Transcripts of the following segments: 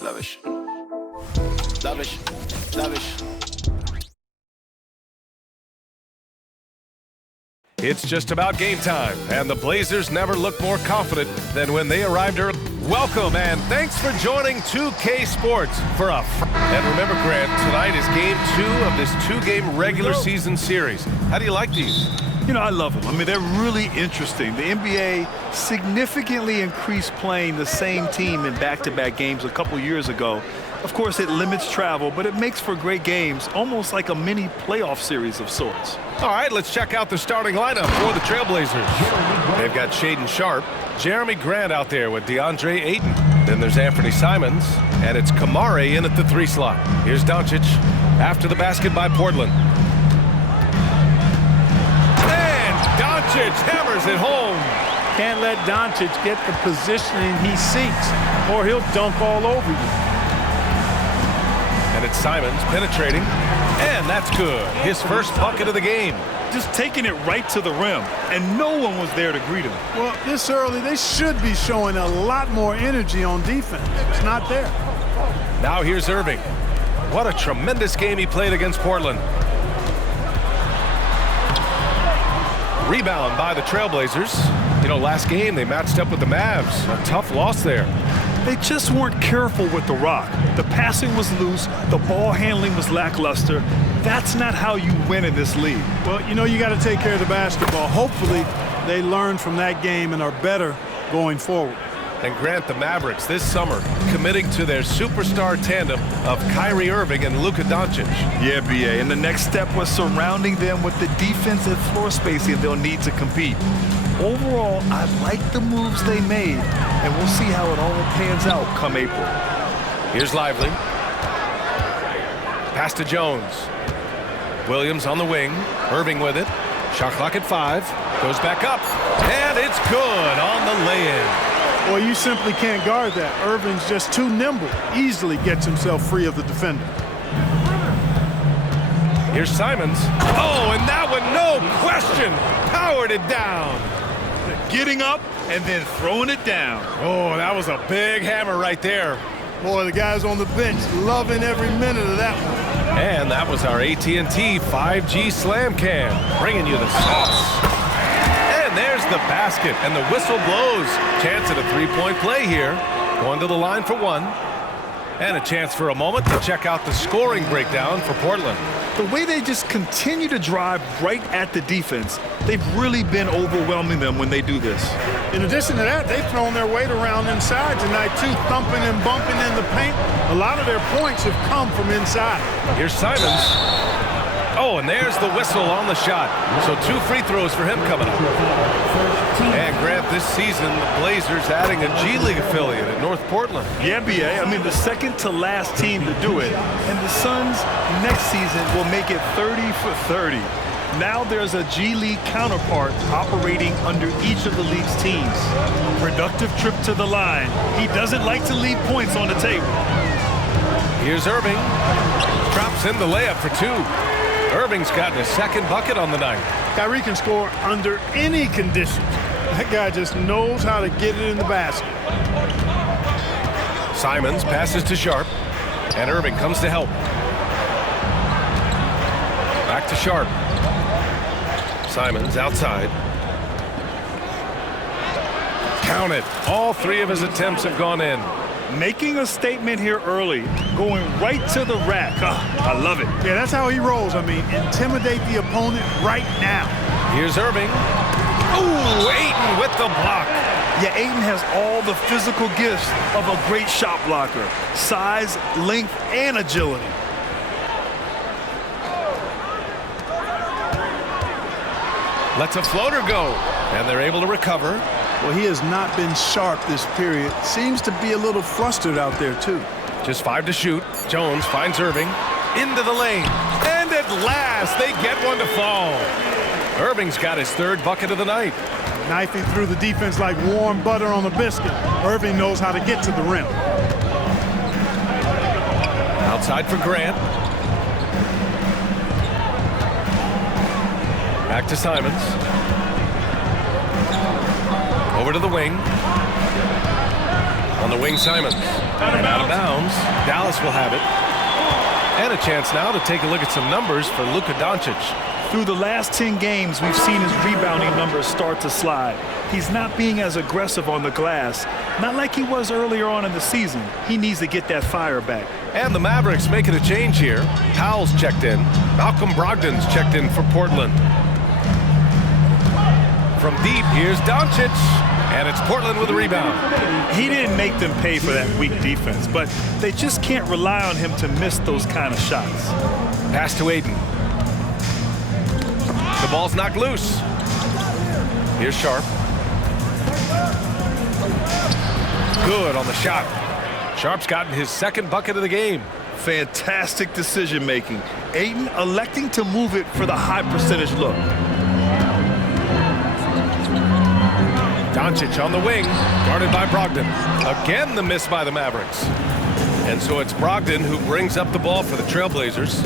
Lavish. Lavish. Lavish. It's just about game time, and the Blazers never looked more confident than when they arrived early. Welcome, and thanks for joining 2K Sports for a And remember, Grant, tonight is game 2 of this 2-game regular season series. How do you like these? You know, I love them. I mean, they're really interesting. The NBA significantly increased playing the same team in back-to-back games a couple years ago. Of course, it limits travel, but it makes for great games, almost like a mini playoff series of sorts. All right, let's check out the starting lineup for the Trailblazers. They've got Shaedon Sharpe, Jeremy Grant out there with DeAndre Ayton. Then there's Anthony Simons, and it's Kamare in at the 3 slot. Here's Doncic after the basket by Portland. And Doncic hammers it home. Can't let Doncic get the positioning he seeks, or he'll dunk all over you. And it's Simons penetrating, and that's good. His first bucket of the game. Just taking it right to the rim, and no one was there to greet him. Well, this early, they should be showing a lot more energy on defense. It's not there. Now here's Irving. What a tremendous game he played against Portland. Rebound by the Trailblazers. You know, last game they matched up with the Mavs. A tough loss there. They just weren't careful with the rock. The passing was loose. The ball handling was lackluster. That's not how you win in this league. Well, you know, you got to take care of the basketball. Hopefully, they learn from that game and are better going forward. And Grant, the Mavericks this summer committing to their superstar tandem of Kyrie Irving and Luka Doncic. Yeah, B.A., and the next step was surrounding them with the defensive floor spacing they'll need to compete. Overall, I like the moves they made, and we'll see how it all pans out come April. Here's Lively. Pass to Jones. Williams on the wing. Irving with it. Shot clock at 5. Goes back up. And it's good on the lay-in. Well, you simply can't guard that. Irving's just too nimble. Easily gets himself free of the defender. Here's Simons. Oh, and that one, no question, powered it down. Getting up and then throwing it down. Oh, that was a big hammer right there. Boy, the guys on the bench loving every minute of that one. And that was our AT&T 5G Slam Cam, bringing you the sauce. And there's the basket, and the whistle blows. Chance at a 3-point play here. Going to the line for 1. And a chance for a moment to check out the scoring breakdown for Portland. The way they just continue to drive right at the defense, they've really been overwhelming them when they do this. In addition to that, they've thrown their weight around inside tonight, too, thumping and bumping in the paint. A lot of their points have come from inside. Here's Simons. Oh, and there's the whistle on the shot. So 2 free throws for him coming up. And Grant, this season, the Blazers adding a G League affiliate at North Portland. Yeah, B.A. I mean, the second to last team to do it. And the Suns next season will make it 30 for 30. Now there's a G League counterpart operating under each of the league's teams. Productive trip to the line. He doesn't like to leave points on the table. Here's Irving. Drops in the layup for 2. Irving's gotten his second bucket on the night. Kyrie can score under any conditions. That guy just knows how to get it in the basket. Simons passes to Sharpe, and Irving comes to help. Back to Sharpe. Simons outside. Count it. All 3 of his attempts have gone in. Making a statement here early, going right to the rack. I love it. Yeah, that's how he rolls. I mean, intimidate the opponent right now. Here's Irving. Ooh, Ayton with the block. Yeah, Ayton has all the physical gifts of a great shot blocker. Size, length, and agility. Lets a floater go, and they're able to recover. Well, he has not been sharp this period. Seems to be a little flustered out there, too. Just 5 to shoot. Jones finds Irving. Into the lane. And it Dead last. They get one to fall. Irving's got his third bucket of the night. Knifing through the defense like warm butter on a biscuit. Irving knows how to get to the rim. Outside for Grant. Back to Simons. Over to the wing. On the wing, Simons. And out of bounds. Dallas will have it. And a chance now to take a look at some numbers for Luka Doncic. Through the last 10 games, we've seen his rebounding numbers start to slide. He's not being as aggressive on the glass, not like he was earlier on in the season. He needs to get that fire back. And the Mavericks making a change here. Powell's checked in. Malcolm Brogdon's checked in for Portland. From deep, here's Doncic. And it's Portland with a rebound. He didn't make them pay for that weak defense, but they just can't rely on him to miss those kind of shots. Pass to Aiden. The ball's knocked loose. Here's Sharp. Good on the shot. Sharp's gotten his second bucket of the game. Fantastic decision making. Aiden electing to move it for the high percentage look. Doncic on the wing, guarded by Brogdon. Again, the miss by the Mavericks. And so it's Brogdon who brings up the ball for the Trailblazers.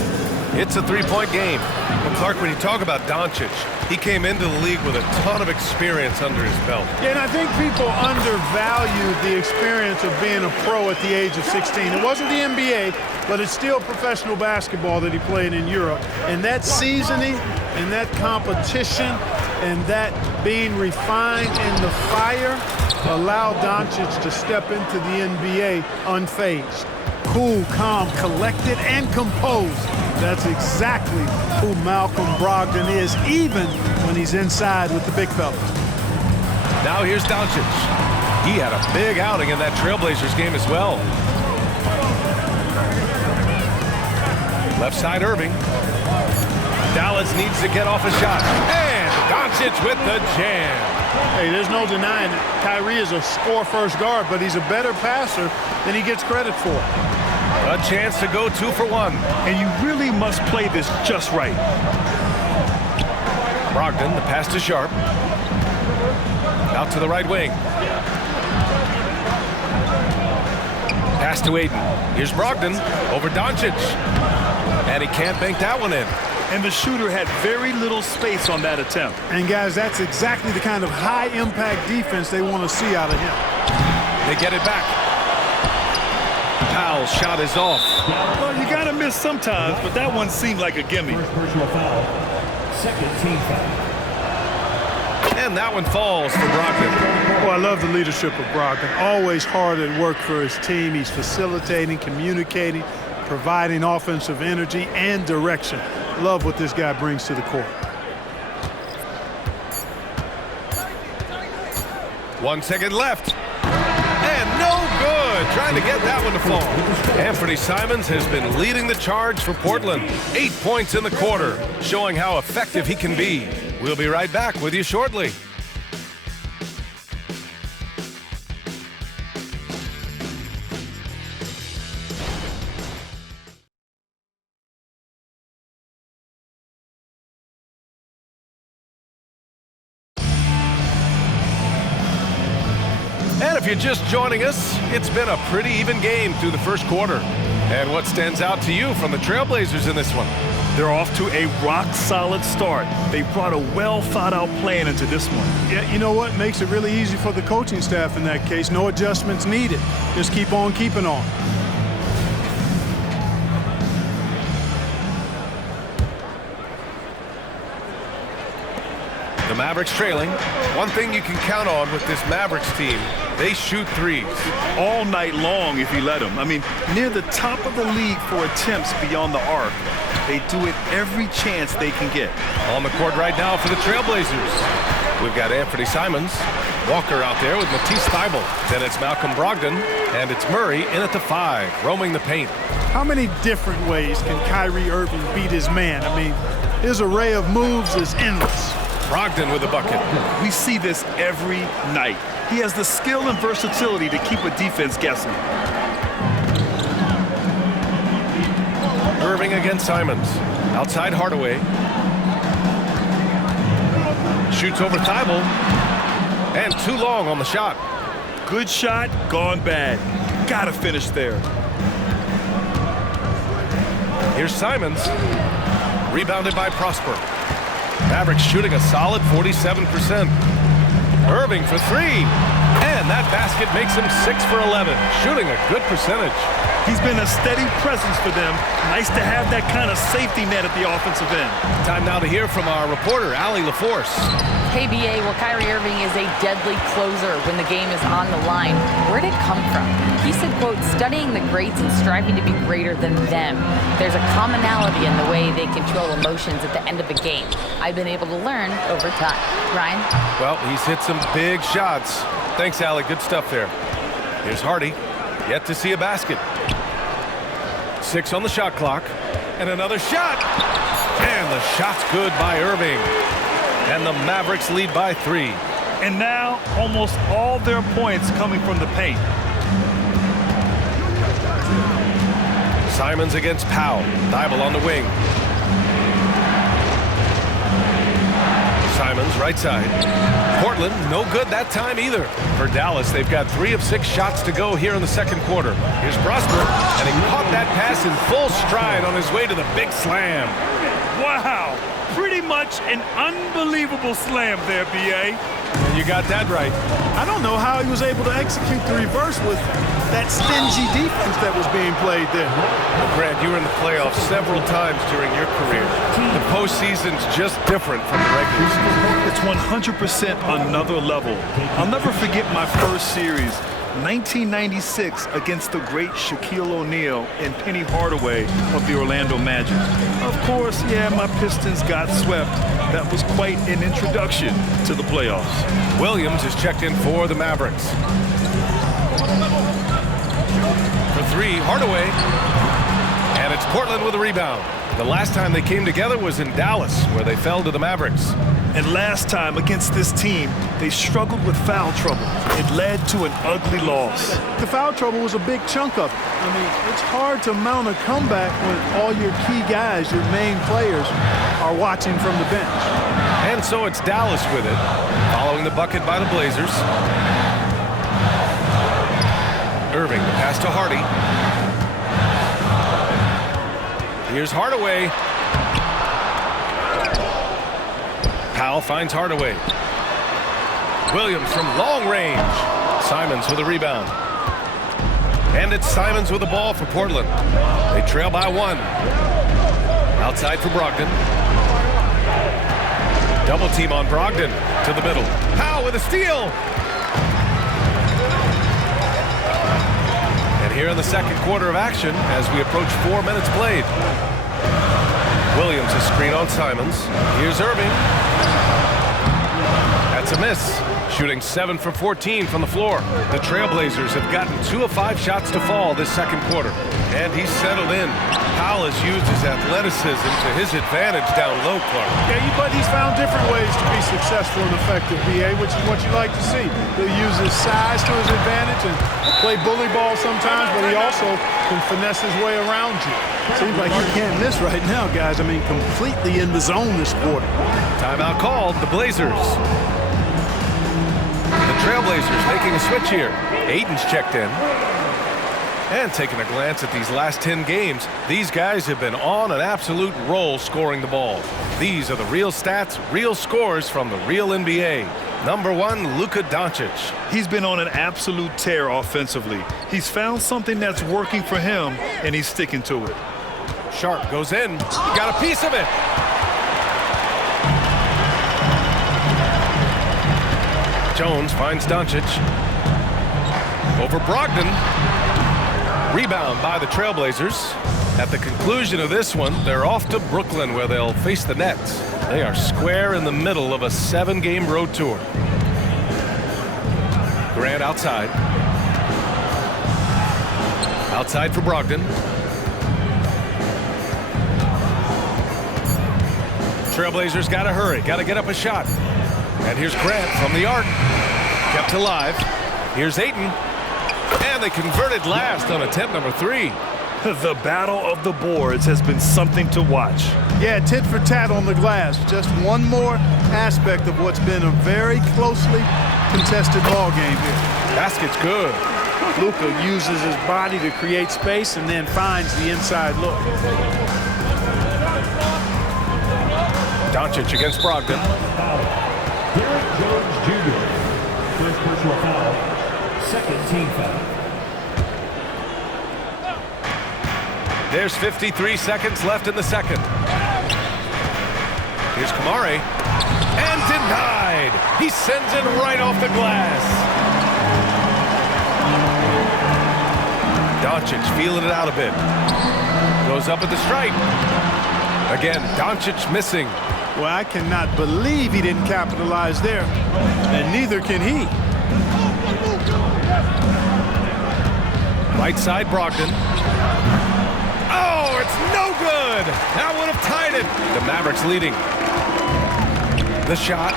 It's a three-point game. Well, Clark, when you talk about Doncic, he came into the league with a ton of experience under his belt. Yeah, and I think people undervalue the experience of being a pro at the age of 16. It wasn't the NBA, but it's still professional basketball that he played in Europe. And that seasoning and that competition and that being refined in the fire allowed Doncic to step into the NBA unfazed. Cool, calm, collected, and composed. That's exactly who Malcolm Brogdon is, even when he's inside with the big fella. Now here's Doncic. He had a big outing in that Trailblazers game as well. Left side, Irving. Dallas needs to get off a shot. And Doncic with the jam. Hey, there's no denying it. Kyrie is a score-first guard, but he's a better passer than he gets credit for. A chance to go 2 for 1. And you really must play this just right. Brogdon, the pass to Sharp. Out to the right wing. Pass to Aiden. Here's Brogdon over Doncic. And he can't bank that one in. And the shooter had very little space on that attempt. And guys, that's exactly the kind of high-impact defense they want to see out of him. They get it back. Powell's shot is off. Well, you got to miss sometimes, but that one seemed like a gimme. First personal foul. Second team foul. And that one falls for Brogdon. Well, I love the leadership of Brogdon. Always hard at work for his team. He's facilitating, communicating, providing offensive energy and direction. Love what this guy brings to the court. 1 second left. And no good. Trying to get that one to fall. Anthony Simons has been leading the charge for Portland. 8 points in the quarter, showing how effective he can be. We'll be right back with you shortly. And if you're just joining us, it's been a pretty even game through the first quarter. And what stands out to you from the Trailblazers in this one? They're off to a rock-solid start. They brought a well-thought-out plan into this one. Yeah, you know what? Makes it really easy for the coaching staff in that case. No adjustments needed. Just keep on keeping on. The Mavericks trailing. One thing you can count on with this Mavericks team, they shoot threes. All night long if you let them. I mean, near the top of the league for attempts beyond the arc. They do it every chance they can get. On the court right now for the Trailblazers. We've got Anthony Simons, Walker out there with Matisse Thybulle. Then it's Malcolm Brogdon, and it's Murray in at the 5, roaming the paint. How many different ways can Kyrie Irving beat his man? I mean, his array of moves is endless. Brogdon with a bucket. We see this every night. He has the skill and versatility to keep a defense guessing. Irving against Simons. Outside Hardaway. Shoots over Thibault. And too long on the shot. Good shot, gone bad. Gotta finish there. Here's Simons. Rebounded by Prosper. Mavericks shooting a solid 47%. Irving for three. And that basket makes him 6 for 11. Shooting a good percentage. He's been a steady presence for them. Nice to have that kind of safety net at the offensive end. Time now to hear from our reporter, Allie LaForce. Hey, BA, well, Kyrie Irving is a deadly closer when the game is on the line. Where'd it come from? He said, quote, studying the greats and striving to be greater than them. There's a commonality in the way they control emotions at the end of a game. I've been able to learn over time. Ryan? Well, he's hit some big shots. Thanks, Allie. Good stuff there. Here's Hardy. Yet to see a basket. 6 on the shot clock. And another shot. And the shot's good by Irving. And the Mavericks lead by 3. And now almost all their points coming from the paint. Simons against Powell. Thibault on the wing. Simons right side. Portland no good that time either. For Dallas, they've got 3 of 6 shots to go here in the second quarter. Here's Prosper, and he caught that pass in full stride on his way to the big slam. Wow, pretty much an unbelievable slam there, BA. And you got that right. I don't know how he was able to execute the reverse with that stingy defense that was being played there. Well, Grant, you were in the playoffs several times during your career. The postseason's just different from the regular season. It's 100% another level. I'll never forget my first series, 1996, against the great Shaquille O'Neal and Penny Hardaway of the Orlando Magic. Of course, yeah, my Pistons got swept. That was quite an introduction to the playoffs. Williams is checked in for the Mavericks. For 3, Hardaway. And it's Portland with a rebound. The last time they came together was in Dallas, where they fell to the Mavericks. And last time against this team, they struggled with foul trouble. It led to an ugly loss. The foul trouble was a big chunk of it. I mean, it's hard to mount a comeback when all your key guys, your main players, are watching from the bench. And so it's Dallas with it, following the bucket by the Blazers. Irving, the pass to Hardy. Here's Hardaway. Powell finds Hardaway. Williams from long range. Simons with a rebound. And it's Simons with the ball for Portland. They trail by 1. Outside for Brogdon. Double team on Brogdon to the middle. Powell with a steal. And here in the second quarter of action as we approach 4 minutes played. Williams a screen on Simons. Here's Irving. That's a miss. Shooting 7 for 14 from the floor. The Trailblazers have gotten 2 of 5 shots to fall this second quarter. And he's settled in. Powell has used his athleticism to his advantage down low, Clark. Yeah, but he's found different ways to be successful and effective, BA, which is what you like to see. He'll use his size to his advantage and play bully ball sometimes, but he also can finesse his way around you. Seems like he can't miss right now, guys. I mean, completely in the zone this quarter. Timeout called, the Blazers. The Trailblazers making a switch here. Ayton's checked in. And taking a glance at these last 10 games, these guys have been on an absolute roll scoring the ball. These are the real stats, real scores from the real NBA. Number 1, Luka Doncic. He's been on an absolute tear offensively. He's found something that's working for him, and he's sticking to it. Sharp goes in. He got a piece of it. Jones finds Doncic. Over Brogdon. Rebound by the Trailblazers. At the conclusion of this one, they're off to Brooklyn where they'll face the Nets. They are square in the middle of a 7-game road tour. Grant outside. Outside for Brogdon. Trailblazers got to hurry, got to get up a shot. And here's Grant from the arc. Kept alive. Here's Ayton. And they converted last on attempt number 3. The battle of the boards has been something to watch. Yeah, tit for tat on the glass. Just one more aspect of what's been a very closely contested ball game here. Basket's good. Luka uses his body to create space and then finds the inside look. Doncic against Brogdon. Derek Jones Jr. First personal foul. Second team foul. There's 53 seconds left in the second. Here's Kamari. And denied. He sends it right off the glass. Doncic feeling it out a bit. Goes up at the stripe. Again, Doncic missing. Well, I cannot believe he didn't capitalize there. And neither can he. Right side, Brogdon. Oh, it's no good. That would have tied it. The Mavericks leading. The shot.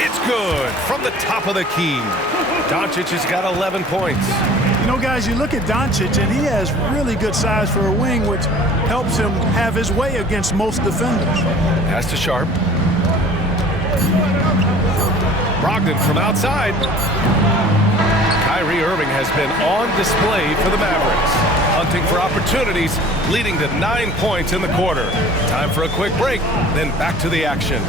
It's good from the top of the key. Doncic has got 11 points. You know, guys, you look at Doncic, and he has really good size for a wing, which helps him have his way against most defenders. Pass to Sharp. Brogdon from outside. Kyrie Irving has been on display for the Mavericks, hunting for opportunities, leading to 9 points in the quarter. Time for a quick break, then back to the action.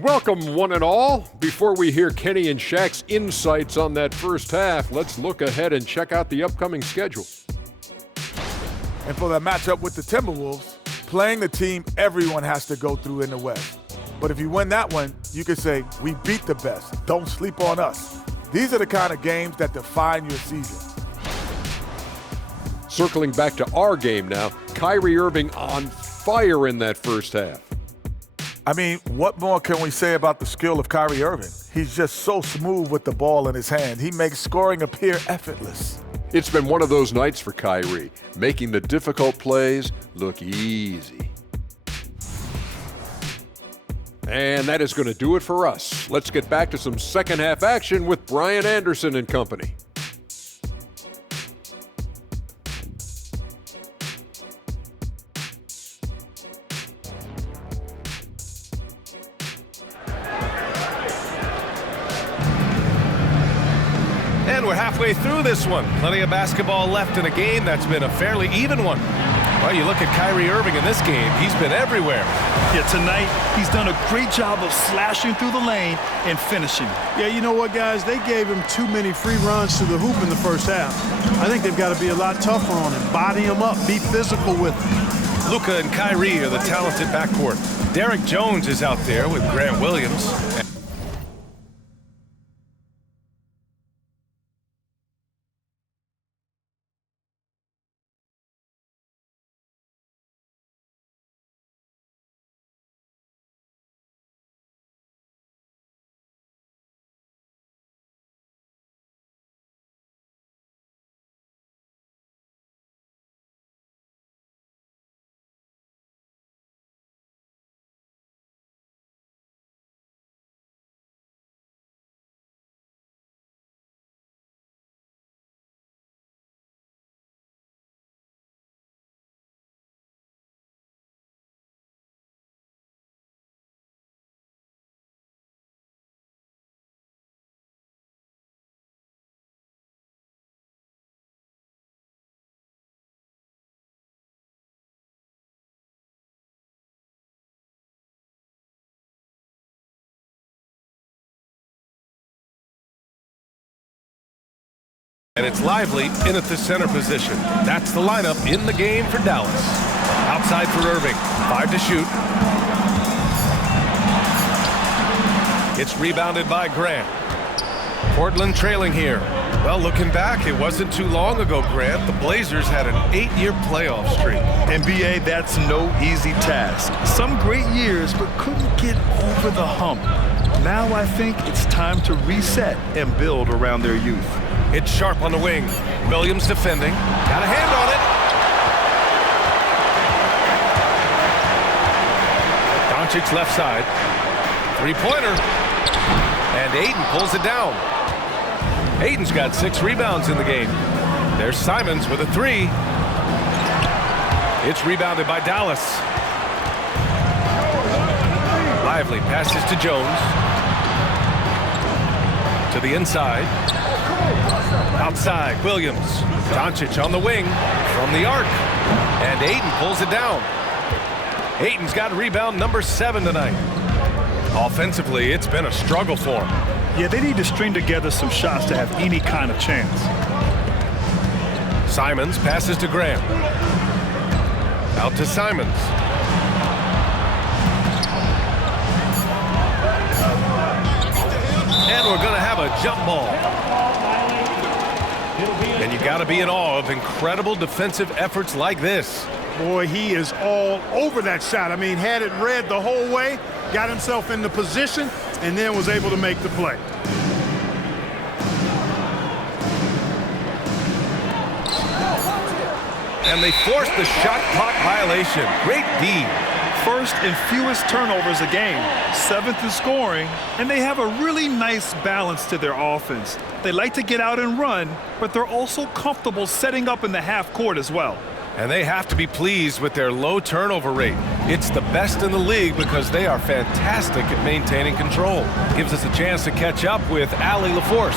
Welcome, one and all. Before we hear Kenny and Shaq's insights on that first half, let's look ahead and check out the upcoming schedule. And for the matchup with the Timberwolves, playing the team everyone has to go through in the West. But if you win that one, you can say, we beat the best. Don't sleep on us. These are the kind of games that define your season. Circling back to our game now, Kyrie Irving on fire in that first half. I mean, what more can we say about the skill of Kyrie Irving? He's just so smooth with the ball in his hand. He makes scoring appear effortless. It's been one of those nights for Kyrie, making the difficult plays look easy. And that is going to do it for us. Let's get back to some second half action with Brian Anderson and company. And we're halfway through this one. Plenty of basketball left in a game that's been a fairly even one. Well, you look at Kyrie Irving in this game, he's been everywhere. Yeah, tonight, he's done a great job of slashing through the lane and finishing. Yeah, you know what, guys? They gave him too many free runs to the hoop in the first half. I think they've got to be a lot tougher on him. Body him up, be physical with him. Luka and Kyrie are the talented backcourt. Derek Jones is out there with Grant Williams. And it's lively in at the center position. That's the lineup in the game for Dallas. Outside for Irving, 5 to shoot. It's rebounded by Grant. Portland trailing here. Well, looking back, it wasn't too long ago, Grant. The Blazers had an 8-year playoff streak. NBA, that's no easy task. Some great years, but couldn't get over the hump. Now I think it's time to reset and build around their youth. It's Sharp on the wing. Williams defending. Got a hand on it. Doncic left side. Three-pointer. And Ayton pulls it down. Ayton's got 6 rebounds in the game. There's Simons with a 3. It's rebounded by Dallas. Lively passes to Jones. To the inside. Outside, Williams. Doncic on the wing from the arc. And Ayton pulls it down. Ayton's got rebound number 7 tonight. Offensively, it's been a struggle for him. Yeah, they need to string together some shots to have any kind of chance. Simons passes to Graham. Out to Simons. And we're going to have a jump ball. And you got to be in awe of incredible defensive efforts like this. Boy, he is all over that shot. I mean, had it read the whole way, got himself in the position, and then was able to make the play. And they forced the shot clock violation. Great D. First and fewest turnovers a game, 7th in scoring, and they have a really nice balance to their offense. They like to get out and run, but they're also comfortable setting up in the half court as well. And they have to be pleased with their low turnover rate. It's the best in the league because they are fantastic at maintaining control. Gives us a chance to catch up with Allie LaForce.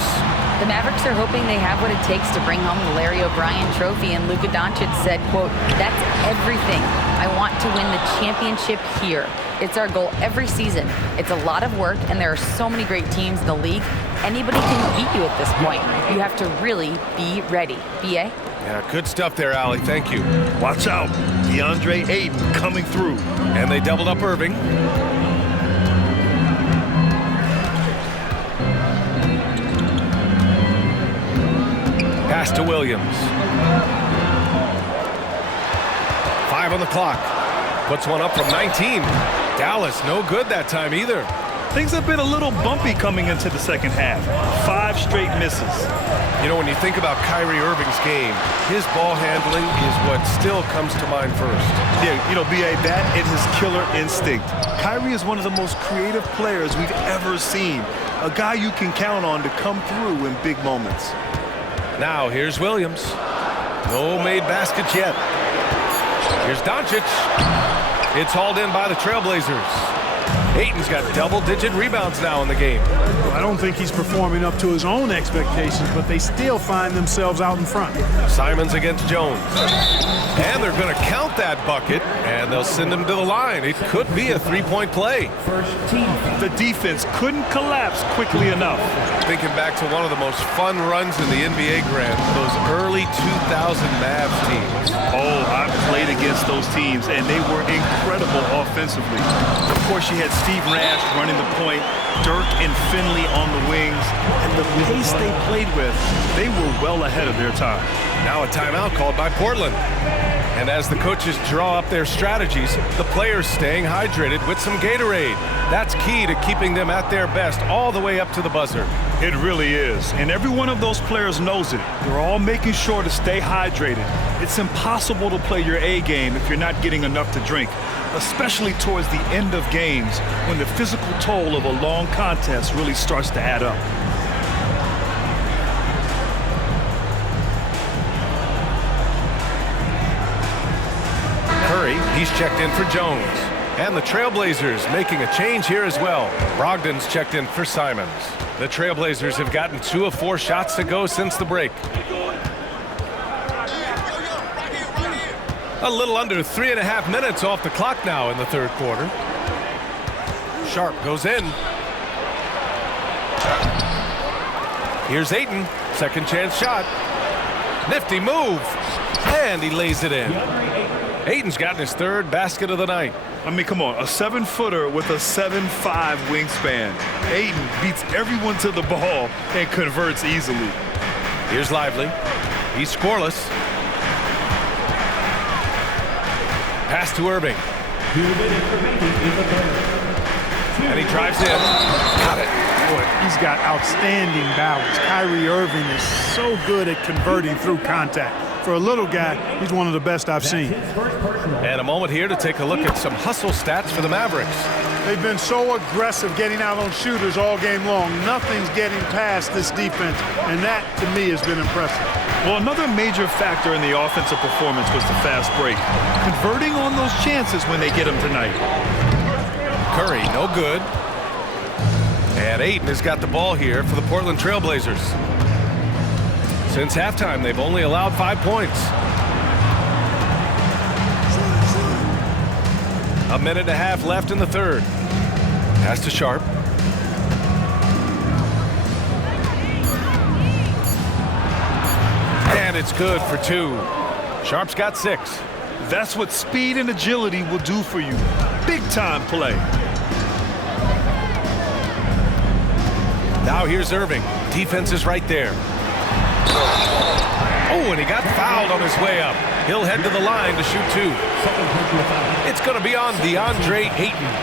The Mavericks are hoping they have what it takes to bring home the Larry O'Brien trophy, and Luka Doncic said, quote, "That's everything. I want to win the championship here. It's our goal every season. It's a lot of work, and there are so many great teams in the league. Anybody can beat you at this point. You have to really be ready." B.A.? Yeah, good stuff there, Allie. Thank you. Watch out. DeAndre Ayton coming through. And they doubled up Irving. Pass to Williams. 5 on the clock. Puts one up from 19. Dallas, no good that time either. Things have been a little bumpy coming into the second half. 5 straight misses. You know, when you think about Kyrie Irving's game, his ball handling is what still comes to mind first. Yeah, you know, B.A., that and his killer instinct. Kyrie is one of the most creative players we've ever seen. A guy you can count on to come through in big moments. Now, here's Williams. No made baskets yet. Here's Doncic. It's hauled in by the Trailblazers. Ayton's got double-digit rebounds now in the game. Well, I don't think he's performing up to his own expectations, but they still find themselves out in front. Simons against Jones. And they're going to count that bucket, and they'll send him to the line. It could be a 3-point play. The defense couldn't collapse quickly enough. Thinking back to one of the most fun runs in the NBA, Grant, those early 2000 Mavs teams. Oh, I played against those teams, and they were incredible offensively. Of course, you had Steve Nash running the point, Dirk and Finley on the wings, and the pace they played with, they were well ahead of their time. Now a timeout called by Portland. And as the coaches draw up their strategies, the players staying hydrated with some Gatorade. That's key to keeping them at their best all the way up to the buzzer. It really is. And every one of those players knows it. They're all making sure to stay hydrated. It's impossible to play your A game if you're not getting enough to drink, especially towards the end of games when the physical toll of a long contest really starts to add up. He's checked in for Jones. And the Trailblazers making a change here as well. Brogdon's checked in for Simons. The Trailblazers have gotten 2 of 4 shots to go since the break. A little under 3.5 minutes off the clock now in the third quarter. Sharp goes in. Here's Ayton. Second chance shot. Nifty move. And he lays it in. Ayton's gotten his 3rd basket of the night. I mean, come on, a 7-footer with a 7'5" wingspan. Ayton beats everyone to the ball and converts easily. Here's Lively. He's scoreless. Pass to Irving. And he drives in. Got it. Boy, he's got outstanding balance. Kyrie Irving is so good at converting through contact. For a little guy, he's one of the best I've seen. And a moment here to take a look at some hustle stats for the Mavericks. They've been so aggressive getting out on shooters all game long. Nothing's getting past this defense, and that, to me, has been impressive. Well, another major factor in the offensive performance was the fast break. Converting on those chances when they get them tonight. Curry, no good. And Ayton has got the ball here for the Portland Trailblazers. Since halftime, they've only allowed 5 points. A minute and a half left in the third. Pass to Sharp. And it's good for 2. Sharp's got 6. That's what speed and agility will do for you. Big-time play. Now here's Irving. Defense is right there. Oh, and he got fouled on his way up. He'll head to the line to shoot 2. It's going to be on DeAndre Ayton.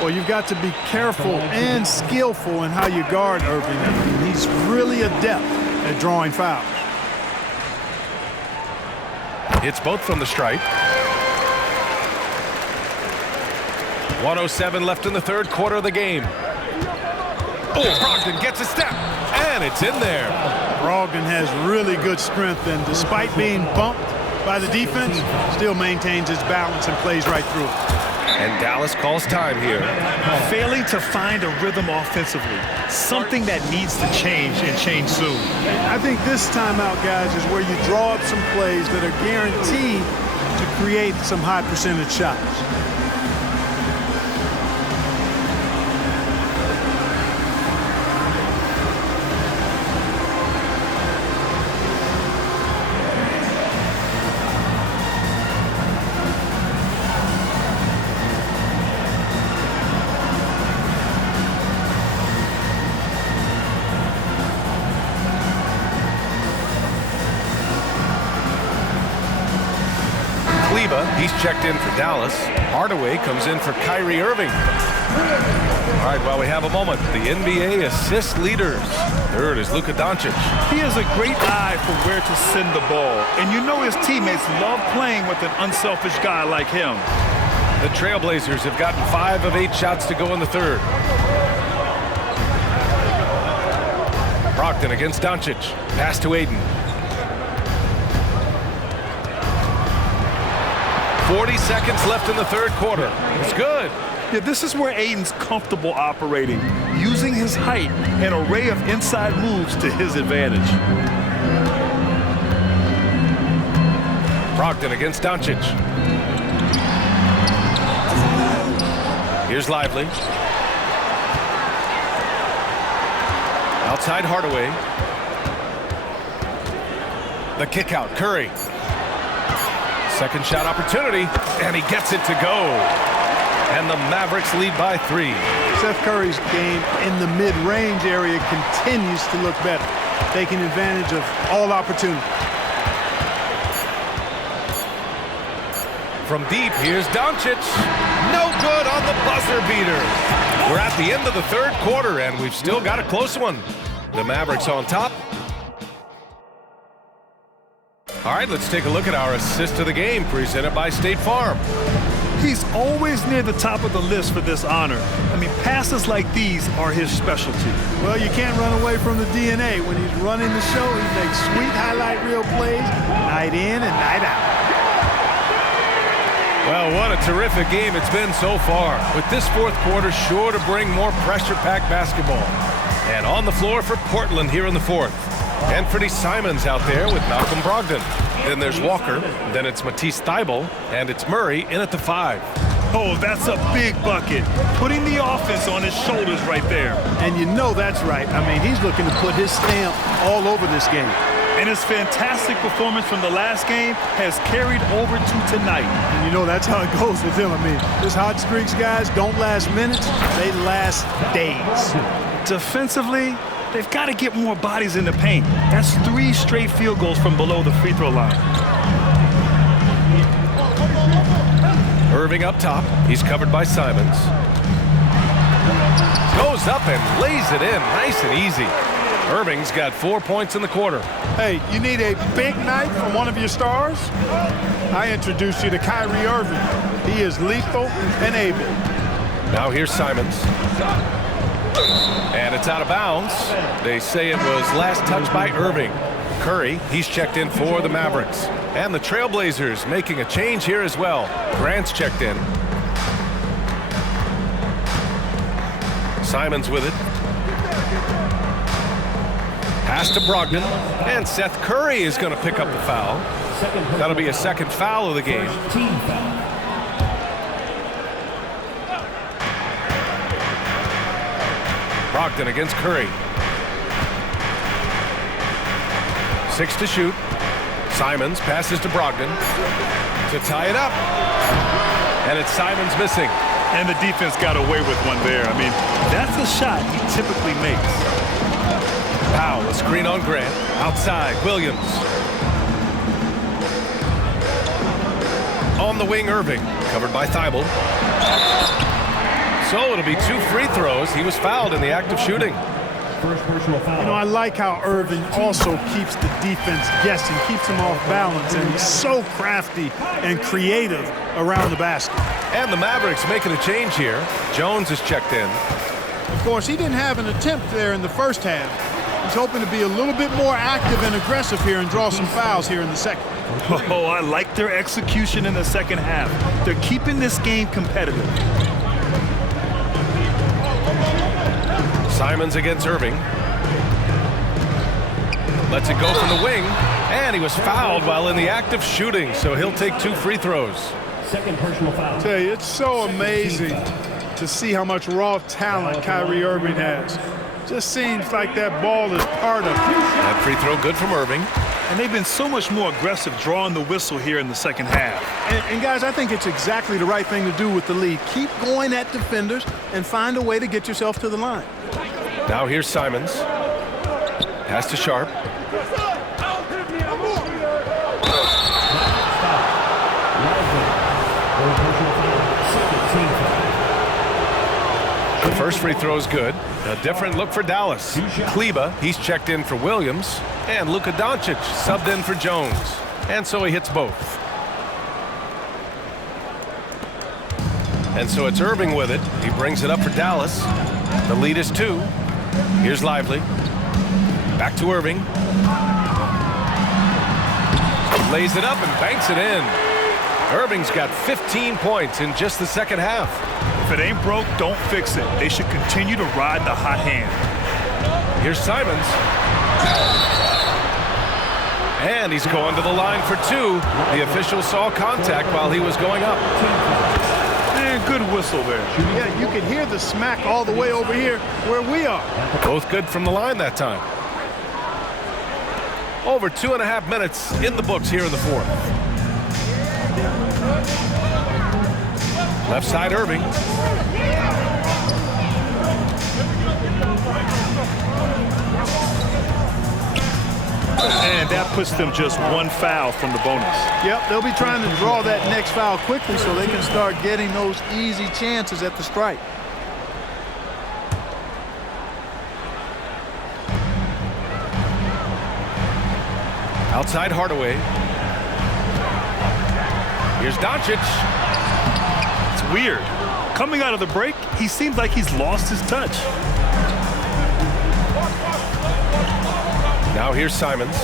Well, you've got to be careful and skillful in how you guard Irving. I mean, he's really adept at drawing fouls. It's both from the stripe. 1:07 left in the third quarter of the game. Oh, Brogdon gets a step, and it's in there. Brogdon has really good strength, and despite being bumped by the defense, still maintains his balance and plays right through it. And Dallas calls time here. Failing to find a rhythm offensively, something that needs to change and change soon. I think this timeout, guys, is where you draw up some plays that are guaranteed to create some high percentage shots. He's checked in for Dallas. Hardaway comes in for Kyrie Irving. All right, while we have a moment, the NBA assist leaders. Third is Luka Doncic. He has a great eye for where to send the ball, and you know his teammates love playing with an unselfish guy like him. The Trailblazers have gotten 5 of 8 shots to go in the third. Brogdon against Doncic. Pass to Ayton. 40 seconds left in the third quarter. It's good. Yeah, this is where Ayton's comfortable operating, using his height and array of inside moves to his advantage. Brogdon against Doncic. Here's Lively. Outside Hardaway. The kick out, Curry. Second shot opportunity, and he gets it to go. And the Mavericks lead by 3. Seth Curry's game in the mid-range area continues to look better, taking advantage of all opportunities. From deep, here's Doncic. No good on the buzzer beater. We're at the end of the third quarter, and we've still got a close one. The Mavericks on top. All right, let's take a look at our assist of the game presented by State Farm. He's always near the top of the list for this honor. I mean, passes like these are his specialty. Well, you can't run away from the DNA. When he's running the show, he makes sweet highlight reel plays night in and night out. Well, what a terrific game it's been so far, with this fourth quarter sure to bring more pressure-packed basketball. And on the floor for Portland here in the fourth. Anthony Simons out there with Malcolm Brogdon. Then there's Walker, then it's Matisse Thybulle, and it's Murray in at the 5. Oh, that's a big bucket. Putting the offense on his shoulders right there. And you know that's right. I mean, he's looking to put his stamp all over this game. And his fantastic performance from the last game has carried over to tonight. And you know that's how it goes with him. I mean, his hot streaks, guys, don't last minutes. They last days. Defensively, they've got to get more bodies in the paint. That's 3 straight field goals from below the free throw line. Irving up top. He's covered by Simons. Goes up and lays it in nice and easy. Irving's got 4 points in the quarter. Hey, you need a big night from one of your stars? I introduce you to Kyrie Irving. He is lethal and able. Now here's Simons. And it's out of bounds. They say it was last touched by Irving. Curry, he's checked in for the Mavericks. And the Trailblazers making a change here as well. Grant's checked in. Simons with it. Pass to Brogdon. And Seth Curry is going to pick up the foul. That'll be a second foul of the game. Team foul. Brogdon against Curry. 6 to shoot. Simons passes to Brogdon to tie it up. And it's Simons missing. And the defense got away with one there. I mean, that's a shot he typically makes. Powell, a screen on Grant. Outside, Williams. On the wing, Irving. Covered by Thibault. So it'll be 2 free throws. He was fouled in the act of shooting. First personal foul. You know, I like how Irving also keeps the defense guessing, keeps them off balance, and he's so crafty and creative around the basket. And the Mavericks making a change here. Jones is checked in. Of course, he didn't have an attempt there in the first half. He's hoping to be a little bit more active and aggressive here and draw some fouls here in the second. Oh, I like their execution in the second half. They're keeping this game competitive. Simons against Irving. Lets it go from the wing. And he was fouled while in the act of shooting, so he'll take 2 free throws. Second personal foul. I tell you, it's so amazing to see how much raw talent Kyrie Irving has. Just seems like that ball is part of it. That free throw good from Irving. And they've been so much more aggressive drawing the whistle here in the second half. And guys, I think it's exactly the right thing to do with the lead. Keep going at defenders and find a way to get yourself to the line. Now here's Simons. Pass to Sharp. The first free throw is good. A different look for Dallas. Kleba, he's checked in for Williams. And Luka Doncic subbed in for Jones. And so he hits both. And so it's Irving with it. He brings it up for Dallas. The lead is 2. Here's Lively. Back to Irving. Lays it up and banks it in. Irving's got 15 points in just the second half. If it ain't broke, don't fix it. They should continue to ride the hot hand. Here's Simons. And he's going to the line for 2. The official saw contact while he was going up. And good whistle there. Yeah, you can hear the smack all the way over here where we are. Both good from the line that time. Over 2.5 minutes in the books here in the fourth. Left side, Irving. And that puts them just 1 foul from the bonus. Yep, they'll be trying to draw that next foul quickly so they can start getting those easy chances at the strike. Outside Hardaway. Here's Doncic. It's weird. Coming out of the break, he seems like he's lost his touch. Now here's Simons.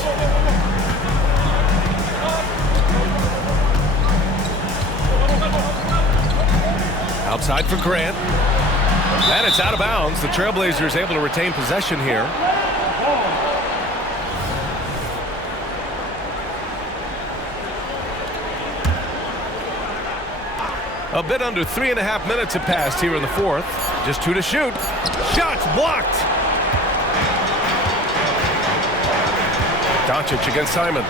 Outside for Grant. And it's out of bounds. The Trailblazers able to retain possession here. A bit under 3.5 minutes have passed here in the fourth. Just 2 to shoot. Shots blocked. Doncic against Simons.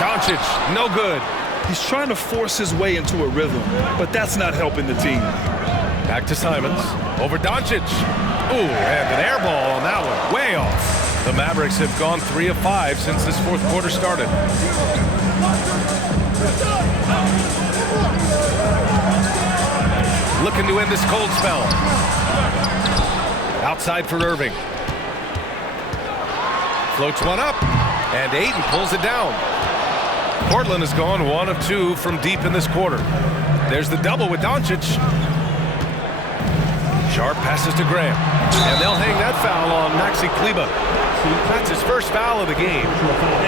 Doncic, no good. He's trying to force his way into a rhythm, but that's not helping the team. Back to Simons. Over Doncic. Ooh, and an air ball on that one. Way off. The Mavericks have gone 3 of 5 since this fourth quarter started. Looking to end this cold spell. Outside for Irving. Floats one up, and Ayton pulls it down. Portland has gone 1 of 2 from deep in this quarter. There's the double with Doncic. Sharp passes to Grant. And they'll hang that foul on Maxi Kleber. That's his first foul of the game.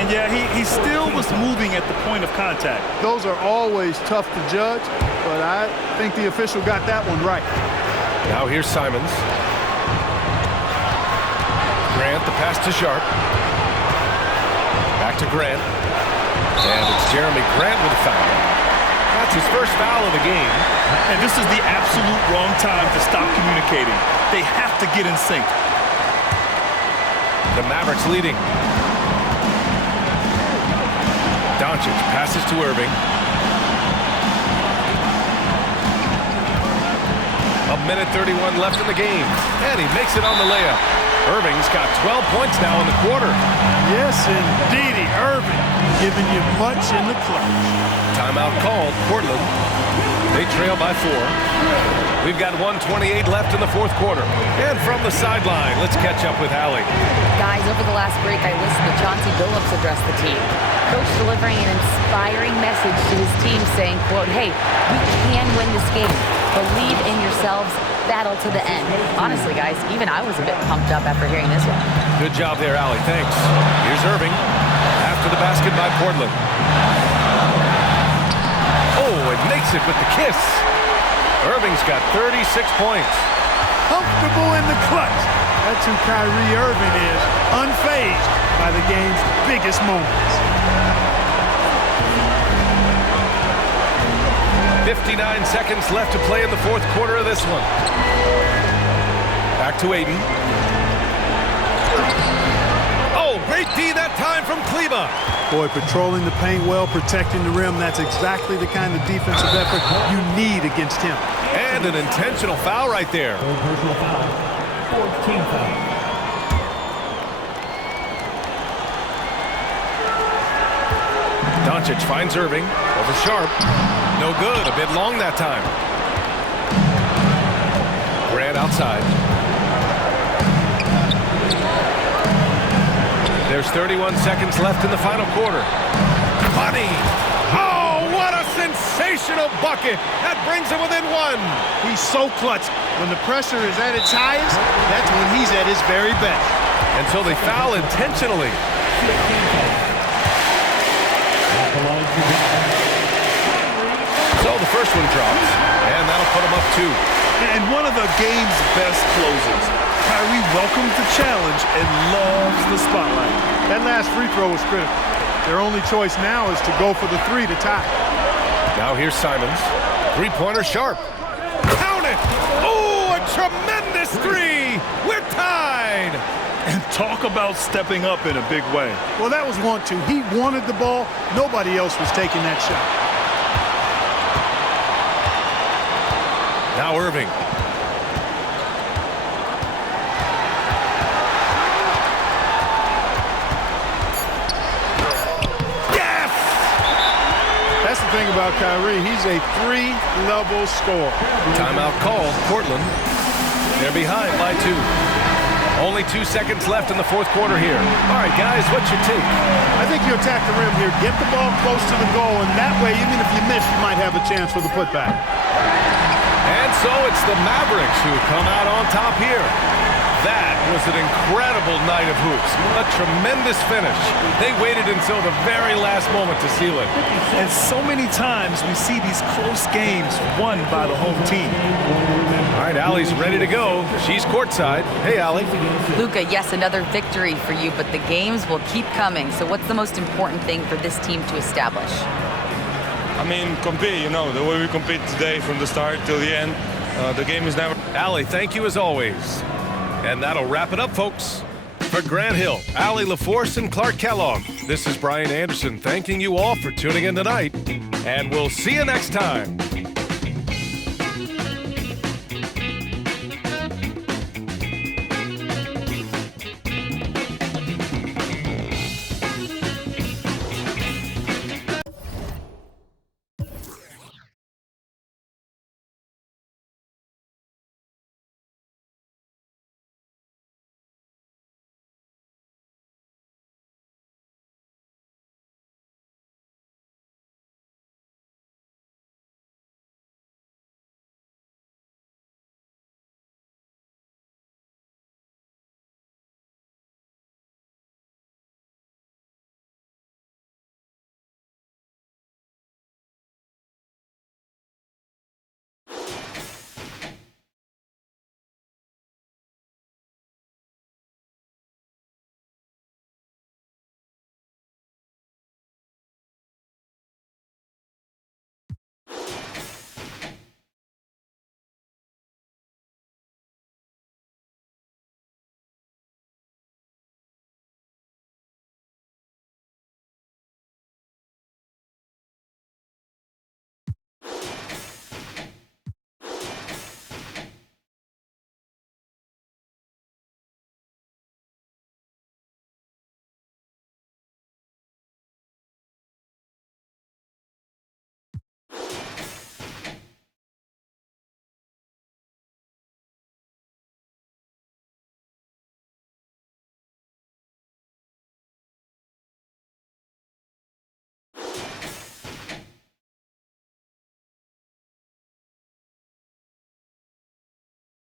And yeah, he still was moving at the point of contact. Those are always tough to judge, but I think the official got that one right. Now here's Simons. Grant, the pass to Sharp. Back to Grant. And it's Jeremy Grant with a foul. That's his first foul of the game. And this is the absolute wrong time to stop communicating. They have to get in sync. The Mavericks leading. Doncic passes to Irving. A minute 31 left in the game. And he makes it on the layup. Irving's got 12 points now in the quarter. Yes, indeedy. Irving giving you much in the clutch. Timeout called. Portland. They trail by 4. We've got 1:28 left in the fourth quarter. And from the sideline, let's catch up with Allie. Guys, over the last break, I listened to Chauncey Billups address the team. Coach delivering an inspiring message to his team saying, quote, hey, we can win this game. Believe in yourselves. Battle to the end. Honestly, guys, even I was a bit pumped up after hearing this one. Good job there, Allie. Thanks. Here's Irving. After the basket by Portland. Oh, and makes it with the kiss. Irving's got 36 points. Comfortable in the clutch. That's who Kyrie Irving is. Unfazed by the game's biggest moments. 59 seconds left to play in the fourth quarter of this one. Back to Aiden. Oh, great D that time from Kleber. Boy, patrolling the paint well, protecting the rim. That's exactly the kind of defensive effort you need against him. And an intentional foul right there. Personal foul. 14th foul. Doncic finds Irving over Sharp. No good. A bit long that time. Grant outside. There's 31 seconds left in the final quarter. Money. Oh, what a sensational bucket. That brings him within 1. He's so clutch. When the pressure is at its highest, that's when he's at his very best. And so they foul intentionally. So the first one drops, and that'll put him up 2. And one of the game's best closers. Kyrie welcomes the challenge and loves the spotlight. That last free throw was critical. Their only choice now is to go for the 3 to tie. Now here's Simons. Three-pointer Sharp. Count it! Oh, a tremendous 3! We're tied! And talk about stepping up in a big way. Well, that was 1-2. He wanted the ball. Nobody else was taking that shot. Now Irving. Yes! That's the thing about Kyrie. He's a 3-level scorer. Timeout called. Portland. They're behind by 2. Only 2 seconds left in the fourth quarter here. All right, guys, what's your take? I think you attack the rim here. Get the ball close to the goal, and that way, even if you miss, you might have a chance for the putback. And so it's the Mavericks who come out on top here. That was an incredible night of hoops. A tremendous finish. They waited until the very last moment to seal it. And so many times we see these close games won by the home team. All right, Allie's ready to go. She's courtside. Hey, Allie. Luka, yes, another victory for you, but the games will keep coming. So what's the most important thing for this team to establish? I mean, compete, you know, the way we compete today from the start till the end. The game is never... Allie, thank you as always. And that'll wrap it up, folks. For Grant Hill, Allie LaForce, and Clark Kellogg, this is Brian Anderson thanking you all for tuning in tonight. And we'll see you next time.